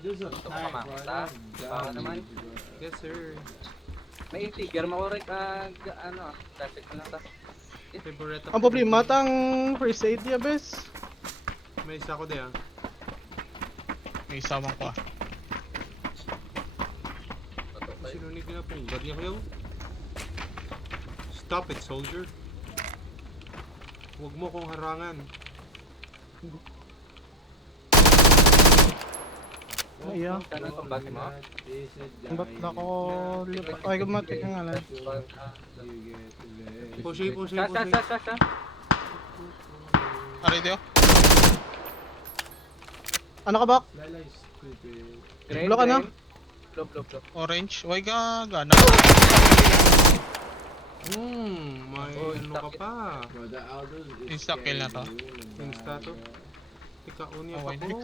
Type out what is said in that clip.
Gusto mo kamakita? Baka naman. Yes, sir. May integer mo rin ano, traffic ko lang ta. Favorite Ang problema matang first aid niya, bes. May isa ko din ah. May isawang ko ah. Sinunig na po. Bad niya kayo. Stop it, soldier. Huwag mo kong harangan. Ay, ah. Tanong kung bakit mo? Ba't ako lipat? Ay, gumatik ka nga lang. Pushi. Sa. Aray diyo? Ano ka, Bak? Green, Block ka na? Blue. Orange? Uy ka, gana. May Oh, ano ka pa. Insta kill na to. Insta to. Ikaw niya Oh, pa why ko.